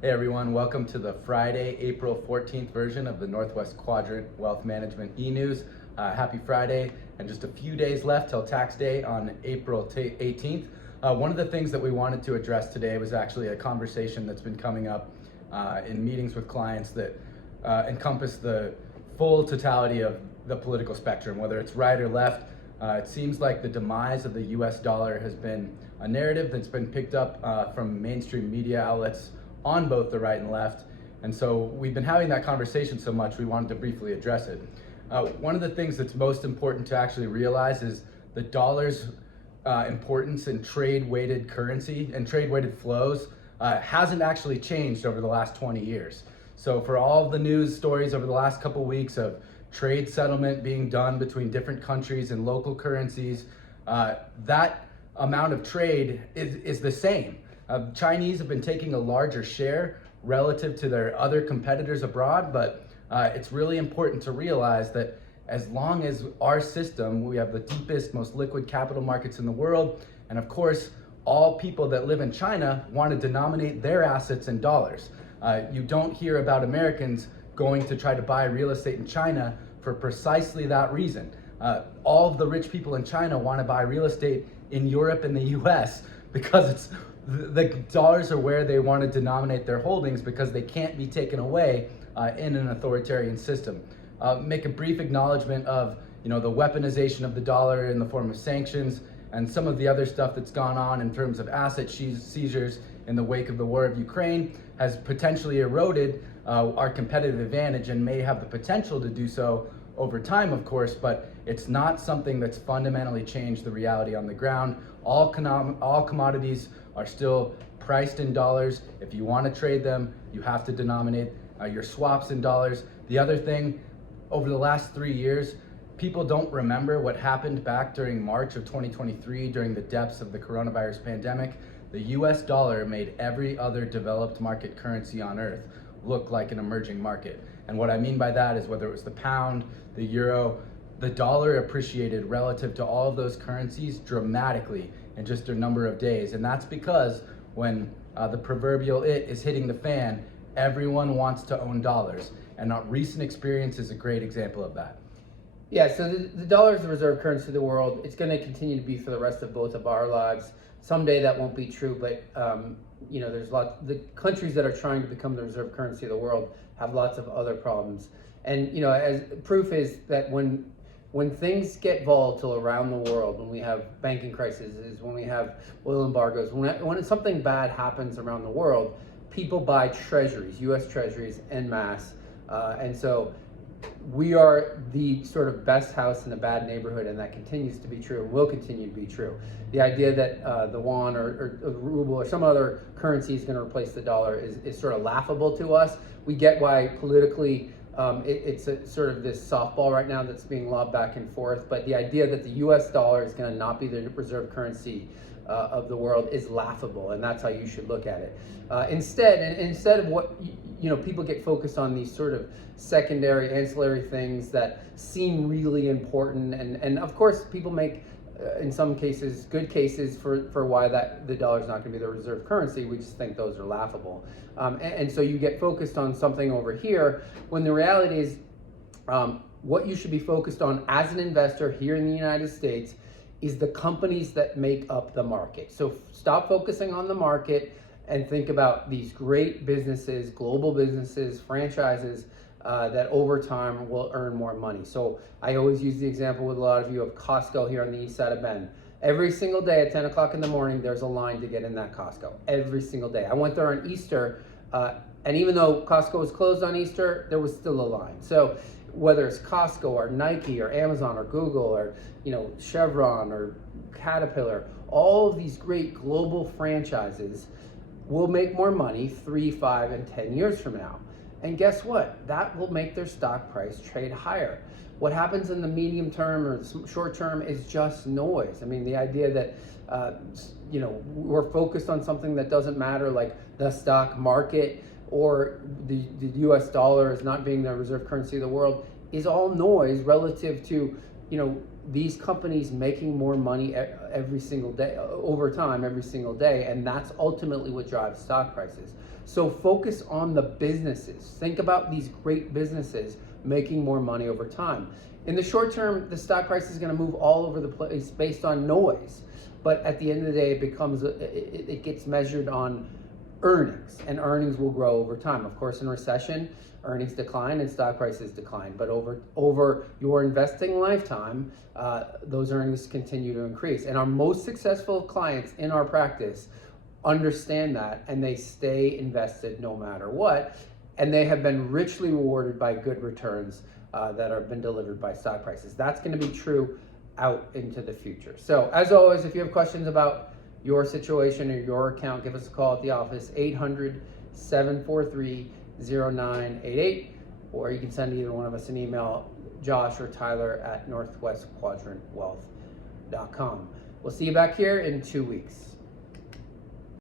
Hey everyone, welcome to the Friday, April 14th version of the Northwest Quadrant Wealth Management e-news. Happy Friday, and just a few days left till tax day on April 18th. One of the things that we wanted to address today was actually a conversation that's been coming up in meetings with clients that encompass the full totality of the political spectrum, whether it's right or left. It seems like the demise of the US dollar has been a narrative that's been picked up from mainstream media outlets on both the right and left. And so we've been having that conversation so much, we wanted to briefly address it. One of the things that's most important to actually realize is the dollar's importance in trade-weighted currency and trade-weighted flows hasn't actually changed over the last 20 years. So for all of the news stories over the last couple weeks of trade settlement being done between different countries and local currencies, that amount of trade is the same. Chinese have been taking a larger share relative to their other competitors abroad, but it's really important to realize that as long as our system, we have the deepest, most liquid capital markets in the world, and of course, all people that live in China want to denominate their assets in dollars. You don't hear about Americans going to try to buy real estate in China for precisely that reason. All of the rich people in China want to buy real estate in Europe and the US because the dollars are where they want to denominate their holdings because they can't be taken away in an authoritarian system. Make a brief acknowledgement of the weaponization of the dollar in the form of sanctions and some of the other stuff that's gone on in terms of asset seizures in the wake of the war of Ukraine has potentially eroded our competitive advantage and may have the potential to do so over time, of course, but it's not something that's fundamentally changed the reality on the ground. All commodities are still priced in dollars. If you want to trade them, you have to denominate your swaps in dollars. The other thing, over the last 3 years, people don't remember what happened back during March of 2023 during the depths of the coronavirus pandemic. The US dollar made every other developed market currency on earth look like an emerging market. And what I mean by that is whether it was the pound, the euro, the dollar appreciated relative to all of those currencies dramatically in just a number of days. And that's because when the proverbial it is hitting the fan, everyone wants to own dollars. And our recent experience is a great example of that. Yeah, so the dollar is the reserve currency of the world. It's going to continue to be for the rest of both of our lives. Someday that won't be true, but there's the countries that are trying to become the reserve currency of the world have lots of other problems. And as proof is that when things get volatile around the world, when we have banking crises, when we have oil embargoes, when something bad happens around the world, people buy treasuries, U.S. treasuries en masse, and so we are the sort of best house in a bad neighborhood, and that continues to be true and will continue to be true. The idea that the yuan or the ruble or some other currency is going to replace the dollar is sort of laughable to us. We get why politically it's sort of this softball right now that's being lobbed back and forth, but the idea that the US dollar is going to not be the reserve currency of the world is laughable, and that's how you should look at it. Instead of what people get focused on these sort of secondary, ancillary things that seem really important, and of course people make in some cases good cases for why the dollar is not going to be the reserve currency. We just think those are laughable, and so you get focused on something over here when the reality is what you should be focused on as an investor here in the United States is the companies that make up the market. So stop focusing on the market and think about these great businesses, global businesses, franchises that over time will earn more money. So I always use the example with a lot of you of Costco here on the east side of Bend. Every single day at 10 o'clock in the morning, there's a line to get in that Costco. Every single day. I went there on Easter, and even though Costco was closed on Easter, there was still a line. So whether it's Costco or Nike or Amazon or Google or Chevron or Caterpillar, all of these great global franchises will make more money 3, 5, and 10 years from now. And guess what? That will make their stock price trade higher. What happens in the medium term or short term is just noise. I mean, the idea that we're focused on something that doesn't matter, like the stock market or the US dollar as not being the reserve currency of the world, is all noise relative to these companies making more money every single day over time, every single day, and that's ultimately what drives stock prices. So focus on the businesses. Think about these great businesses making more money over time. In the short term, the stock price is going to move all over the place based on noise. But at the end of the day, it gets measured on earnings, and earnings will grow over time. Of course, in recession, earnings decline and stock prices decline. But over your investing lifetime, those earnings continue to increase. And our most successful clients in our practice understand that, and they stay invested no matter what. And they have been richly rewarded by good returns that have been delivered by stock prices. That's going to be true out into the future. So as always, if you have questions about your situation or your account, give us a call at the office, 800-743-0988, or you can send either one of us an email, Josh or Tyler at northwestquadrantwealth.com. We'll see you back here in 2 weeks.